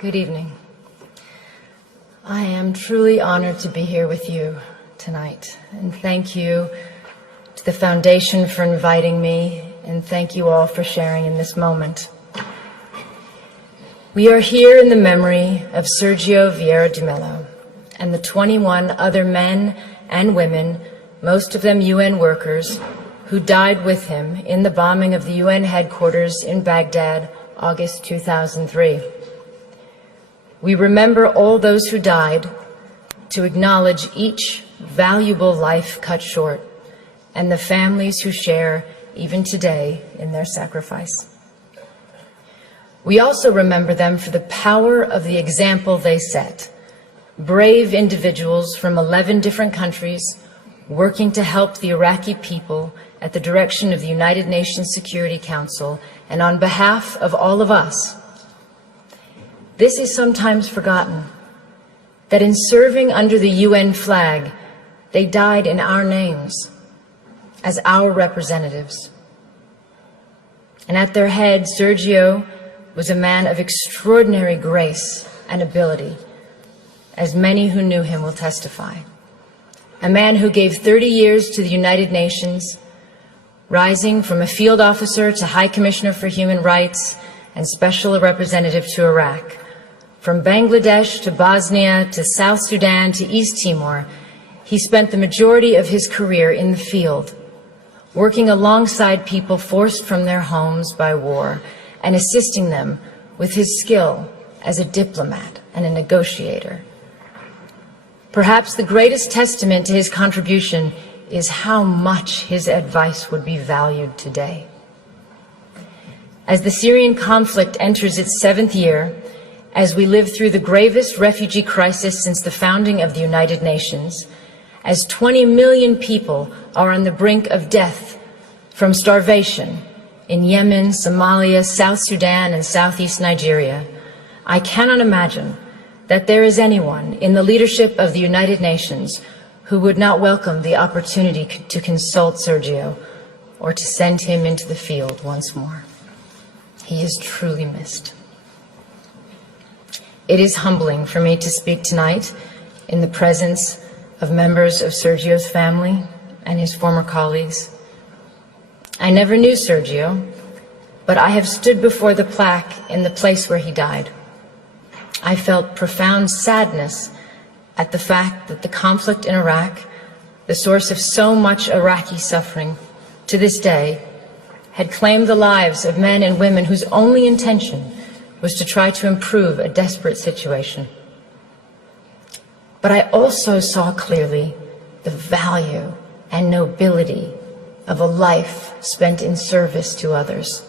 Good evening. I am truly honored to be here with you tonight, and thank you to the Foundation for inviting me, and thank you all for sharing in this moment. We are here in the memory of Sergio Vieira de Mello and the 21 other men and women, most of them UN workers, who died with him in the bombing of the UN headquarters in Baghdad, August 2003. We remember all those who died to acknowledge each valuable life cut short and the families who share, even today, in their sacrifice. We also remember them for the power of the example they set. Brave individuals from 11 different countries working to help the Iraqi people at the direction of the United Nations Security Council and on behalf of all of us. This is sometimes forgotten, that in serving under the UN flag, they died in our names, as our representatives. And at their head, Sergio was a man of extraordinary grace and ability, as many who knew him will testify. A man who gave 30 years to the United Nations, rising from a field officer to High Commissioner for Human Rights and Special Representative to Iraq. From Bangladesh to Bosnia to South Sudan to East Timor, he spent the majority of his career in the field, working alongside people forced from their homes by war and assisting them with his skill as a diplomat and a negotiator. Perhaps the greatest testament to his contribution is how much his advice would be valued today. As the Syrian conflict enters its 7th year, as we live through the gravest refugee crisis since the founding of the United Nations, as 20 million people are on the brink of death from starvation in Yemen, Somalia, South Sudan, and Southeast Nigeria, I cannot imagine that there is anyone in the leadership of the United Nations who would not welcome the opportunity to consult Sergio or to send him into the field once more. He is truly missed. It is humbling for me to speak tonight in the presence of members of Sergio's family and his former colleagues. I never knew Sergio, but I have stood before the plaque in the place where he died. I felt profound sadness at the fact that the conflict in Iraq, the source of so much Iraqi suffering to this day, had claimed the lives of men and women whose only intention was to try to improve a desperate situation. But I also saw clearly the value and nobility of a life spent in service to others.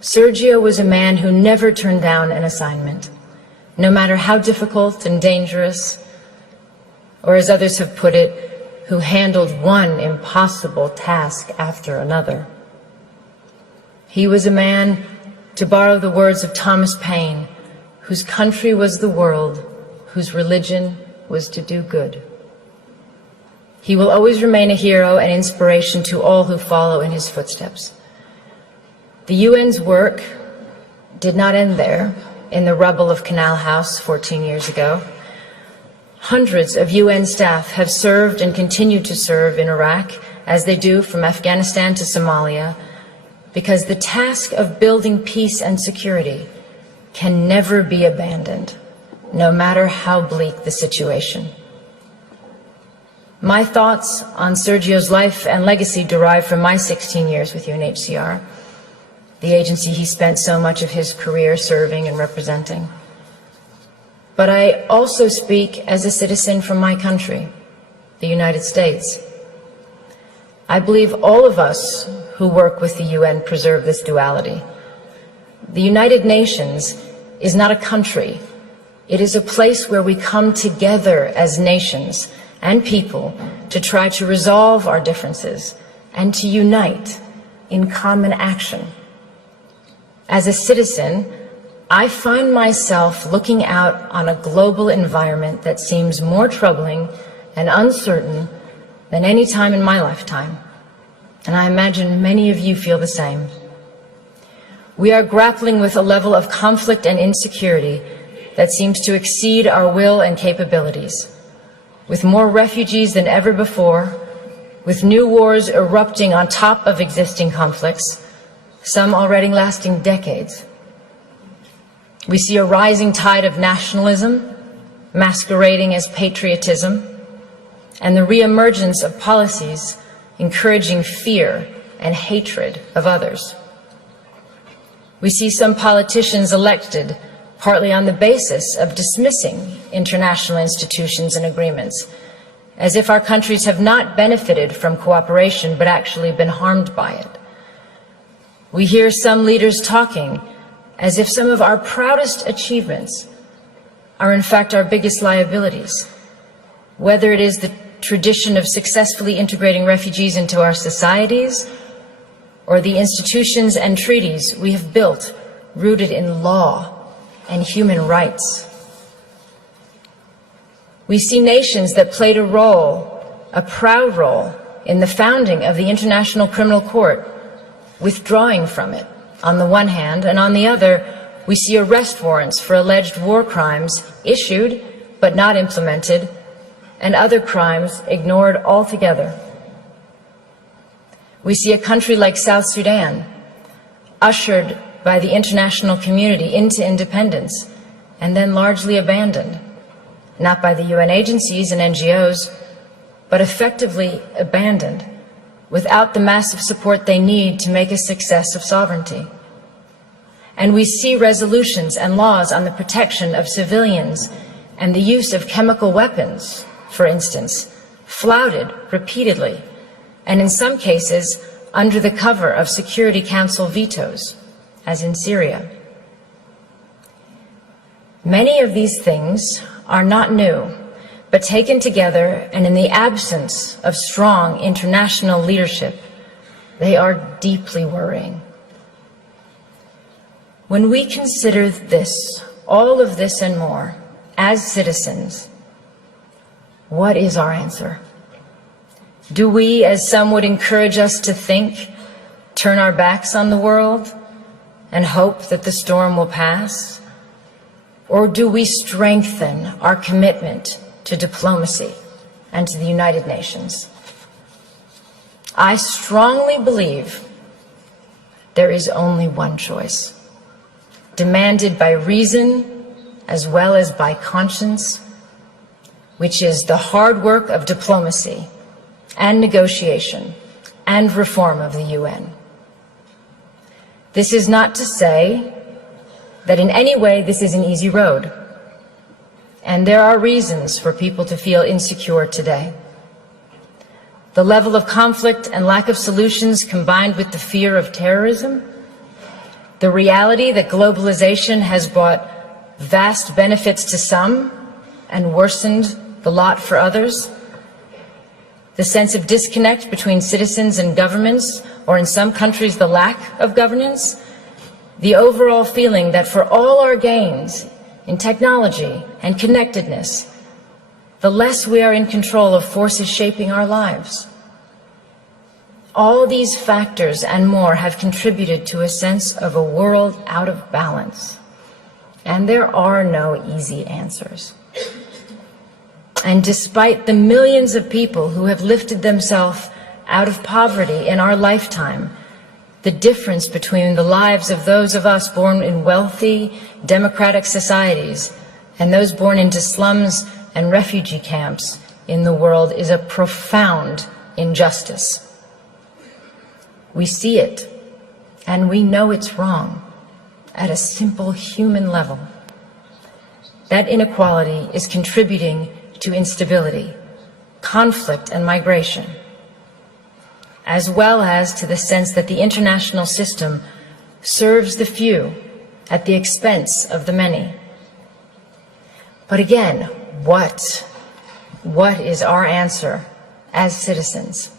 Sergio was a man who never turned down an assignment, no matter how difficult and dangerous, or as others have put it, who handled one impossible task after another. He was a man, to borrow the words of Thomas Paine, whose country was the world, whose religion was to do good. He will always remain a hero and inspiration to all who follow in his footsteps. The UN's work did not end there, in the rubble of Canal House 14 years ago. Hundreds of UN staff have served and continue to serve in Iraq, as they do from Afghanistan to Somalia, because the task of building peace and security can never be abandoned, no matter how bleak the situation. My thoughts on Sergio's life and legacy derive from my 16 years with UNHCR, the agency he spent so much of his career serving and representing. But I also speak as a citizen from my country, the United States. I believe all of us who work with the UN preserve this duality. The United Nations is not a country. It is a place where we come together as nations and people to try to resolve our differences and to unite in common action. As a citizen, I find myself looking out on a global environment that seems more troubling and uncertain than any time in my lifetime. And I imagine many of you feel the same. We are grappling with a level of conflict and insecurity that seems to exceed our will and capabilities, with more refugees than ever before, with new wars erupting on top of existing conflicts, some already lasting decades. We see a rising tide of nationalism, masquerading as patriotism, and the reemergence of policies encouraging fear and hatred of others. We see some politicians elected partly on the basis of dismissing international institutions and agreements, as if our countries have not benefited from cooperation but actually been harmed by it. We hear some leaders talking as if some of our proudest achievements are in fact our biggest liabilities, whether it is the tradition of successfully integrating refugees into our societies or the institutions and treaties we have built rooted in law and human rights. We see nations that played a role, a proud role, in the founding of the International Criminal Court, withdrawing from it on the one hand, and on the other, we see arrest warrants for alleged war crimes issued but not implemented, and other crimes ignored altogether. We see a country like South Sudan, ushered by the international community into independence, and then largely abandoned, not by the UN agencies and NGOs, but effectively abandoned, without the massive support they need to make a success of sovereignty. And we see resolutions and laws on the protection of civilians and the use of chemical weapons, for instance, flouted repeatedly, and in some cases under the cover of Security Council vetoes, as in Syria. Many of these things are not new, but taken together and in the absence of strong international leadership, they are deeply worrying. When we consider this, all of this and more, as citizens, what is our answer? Do we, as some would encourage us to think, turn our backs on the world and hope that the storm will pass? Or do we strengthen our commitment to diplomacy and to the United Nations? I strongly believe there is only one choice, demanded by reason as well as by conscience, which is the hard work of diplomacy and negotiation and reform of the UN. This is not to say that in any way this is an easy road, and there are reasons for people to feel insecure today. The level of conflict and lack of solutions combined with the fear of terrorism, the reality that globalization has brought vast benefits to some and worsened the lot for others, the sense of disconnect between citizens and governments, or in some countries the lack of governance, the overall feeling that for all our gains in technology and connectedness, the less we are in control of forces shaping our lives. All these factors and more have contributed to a sense of a world out of balance, and there are no easy answers. And despite the millions of people who have lifted themselves out of poverty in our lifetime, the difference between the lives of those of us born in wealthy, democratic societies and those born into slums and refugee camps in the world is a profound injustice. We see it, and we know it's wrong at a simple human level. That inequality is contributing to instability, conflict, and migration, as well as to the sense that the international system serves the few at the expense of the many. But again, what is our answer as citizens?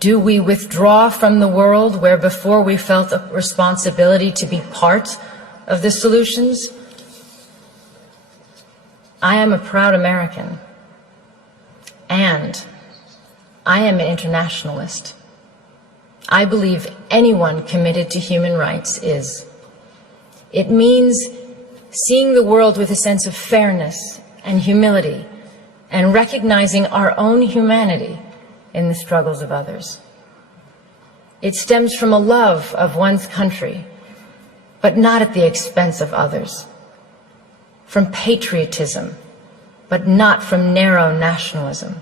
Do we withdraw from the world where before we felt a responsibility to be part of the solutions? I am a proud American, and I am an internationalist. I believe anyone committed to human rights is. It means seeing the world with a sense of fairness and humility, and recognizing our own humanity in the struggles of others. It stems from a love of one's country, but not at the expense of others. From patriotism, but not from narrow nationalism.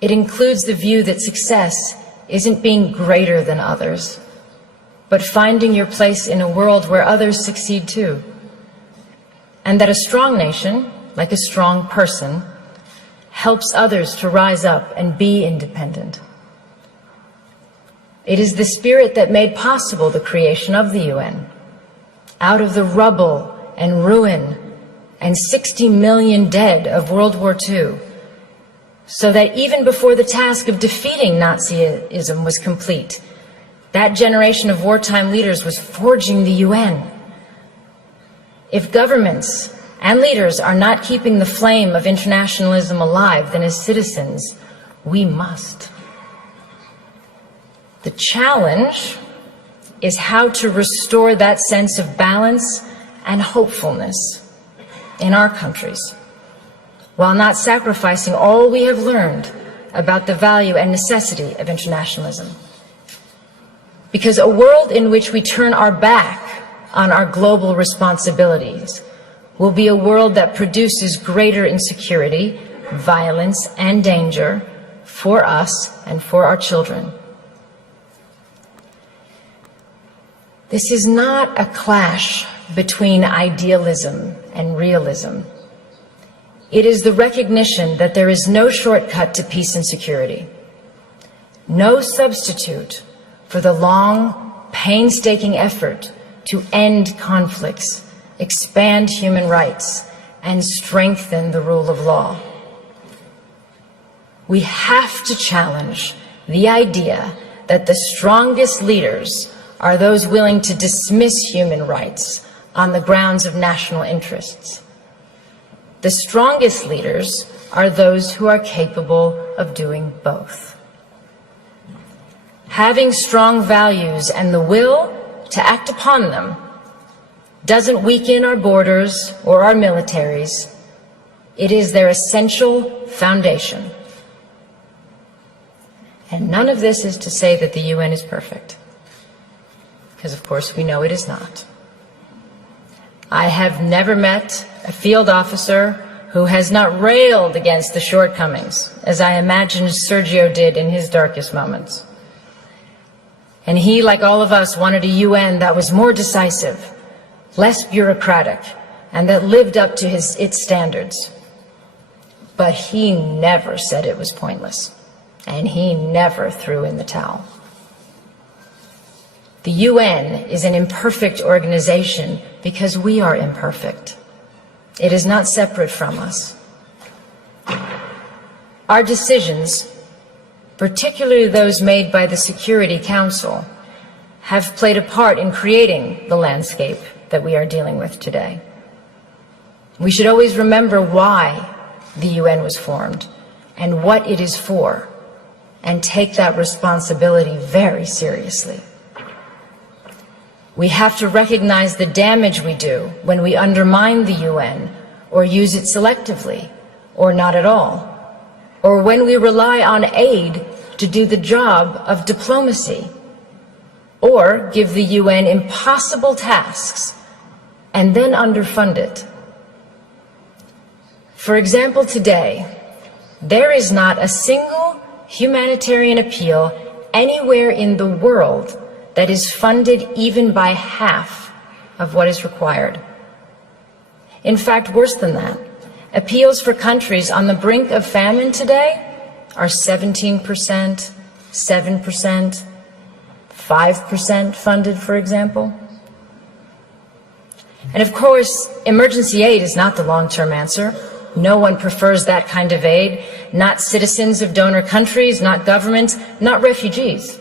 It includes the view that success isn't being greater than others, but finding your place in a world where others succeed too. And that a strong nation, like a strong person, helps others to rise up and be independent. It is the spirit that made possible the creation of the UN. Out of the rubble and ruin and 60 million dead of World War II, so that even before the task of defeating Nazism was complete, that generation of wartime leaders was forging the UN. If governments and leaders are not keeping the flame of internationalism alive, then as citizens, we must. The challenge is how to restore that sense of balance and hopefulness in our countries, while not sacrificing all we have learned about the value and necessity of internationalism. Because a world in which we turn our back on our global responsibilities will be a world that produces greater insecurity, violence, and danger for us and for our children. This is not a clash between idealism and realism. It is the recognition that there is no shortcut to peace and security, no substitute for the long, painstaking effort to end conflicts, expand human rights, and strengthen the rule of law. We have to challenge the idea that the strongest leaders are those willing to dismiss human rights on the grounds of national interests. The strongest leaders are those who are capable of doing both. Having strong values and the will to act upon them doesn't weaken our borders or our militaries. It is their essential foundation. And none of this is to say that the UN is perfect, because of course we know it is not. I have never met a field officer who has not railed against the shortcomings, as I imagine Sergio did in his darkest moments. And he, like all of us, wanted a UN that was more decisive, less bureaucratic, and that lived up to its standards. But he never said it was pointless, and he never threw in the towel. The UN is an imperfect organization because we are imperfect. It is not separate from us. Our decisions, particularly those made by the Security Council, have played a part in creating the landscape that we are dealing with today. We should always remember why the UN was formed and what it is for, and take that responsibility very seriously. We have to recognize the damage we do when we undermine the UN or use it selectively or not at all, or when we rely on aid to do the job of diplomacy, or give the UN impossible tasks and then underfund it. For example, today, there is not a single humanitarian appeal anywhere in the world that is funded even by half of what is required. In fact, worse than that, appeals for countries on the brink of famine today are 17%, 7%, 5% funded, for example. And of course, emergency aid is not the long-term answer. No one prefers that kind of aid, not citizens of donor countries, not governments, not refugees.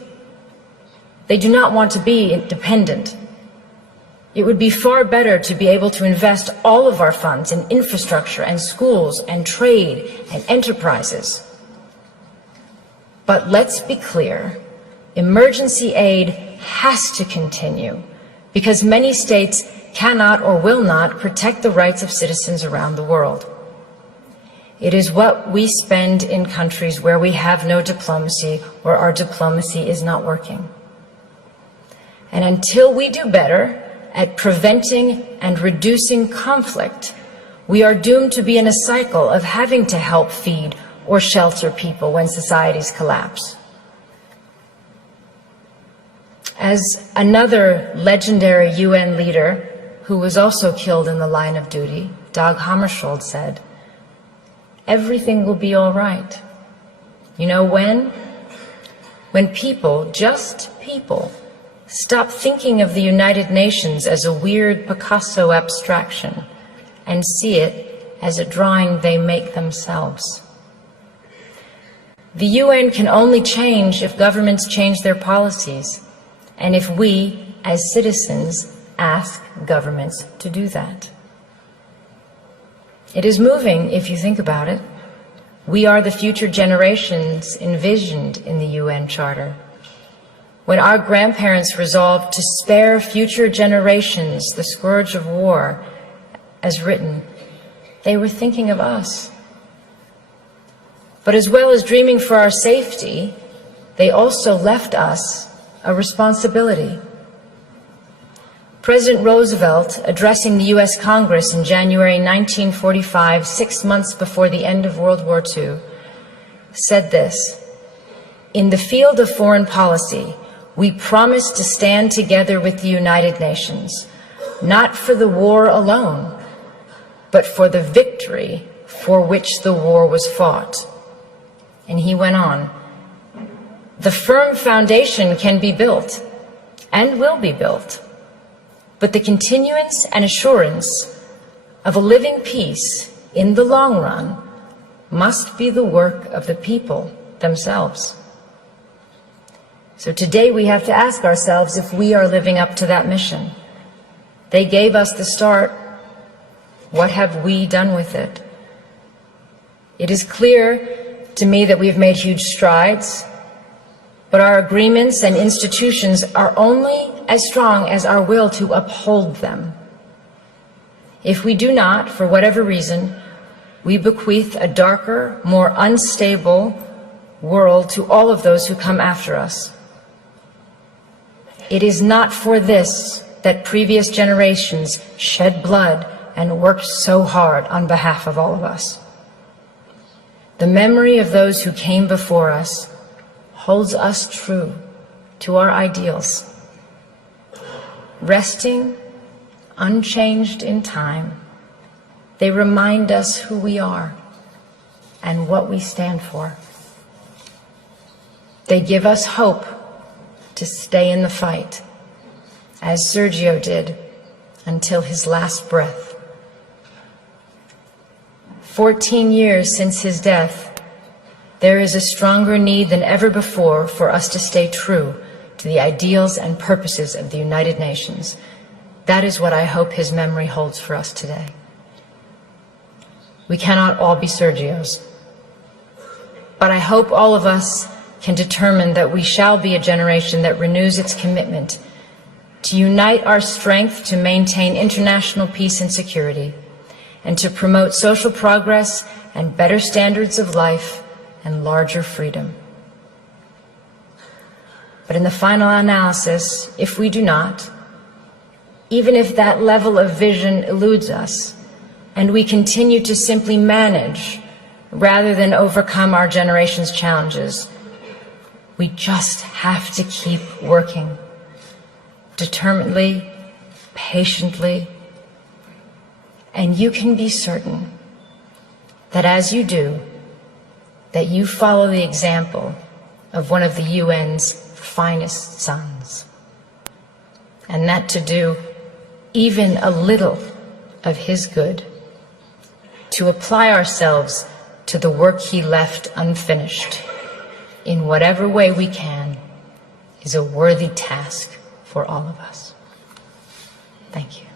They do not want to be dependent. It would be far better to be able to invest all of our funds in infrastructure and schools and trade and enterprises. But let's be clear, emergency aid has to continue because many states cannot or will not protect the rights of citizens around the world. It is what we spend in countries where we have no diplomacy or our diplomacy is not working. And until we do better at preventing and reducing conflict, we are doomed to be in a cycle of having to help feed or shelter people when societies collapse. As another legendary UN leader who was also killed in the line of duty, Dag Hammarskjöld, said, "Everything will be all right." You know when? When people, just people, stop thinking of the United Nations as a weird Picasso abstraction and see it as a drawing they make themselves. The UN can only change if governments change their policies, and if we, as citizens, ask governments to do that. It is moving if you think about it. We are the future generations envisioned in the UN Charter. When our grandparents resolved to spare future generations the scourge of war, as written, they were thinking of us. But as well as dreaming for our safety, they also left us a responsibility. President Roosevelt, addressing the U.S. Congress in January 1945, 6 months before the end of World War II, said this: "In the field of foreign policy, we promise to stand together with the United Nations, not for the war alone, but for the victory for which the war was fought." And he went on, "The firm foundation can be built and will be built, but the continuance and assurance of a living peace in the long run must be the work of the people themselves." So today we have to ask ourselves if we are living up to that mission. They gave us the start. What have we done with it? It is clear to me that we've made huge strides, but our agreements and institutions are only as strong as our will to uphold them. If we do not, for whatever reason, we bequeath a darker, more unstable world to all of those who come after us. It is not for this that previous generations shed blood and worked so hard on behalf of all of us. The memory of those who came before us holds us true to our ideals, resting unchanged in time. They remind us who we are and what we stand for. They give us hope to stay in the fight, as Sergio did until his last breath. 14 years since his death, there is a stronger need than ever before for us to stay true to the ideals and purposes of the United Nations. That is what I hope his memory holds for us today. We cannot all be Sergios, but I hope all of us can determine that we shall be a generation that renews its commitment to unite our strength to maintain international peace and security, and to promote social progress and better standards of life and larger freedom. But in the final analysis, if we do not, even if that level of vision eludes us, and we continue to simply manage rather than overcome our generation's challenges, we just have to keep working, determinedly, patiently, and you can be certain that as you do, that you follow the example of one of the UN's finest sons, and that to do even a little of his good, to apply ourselves to the work he left unfinished, in whatever way we can, is a worthy task for all of us. Thank you.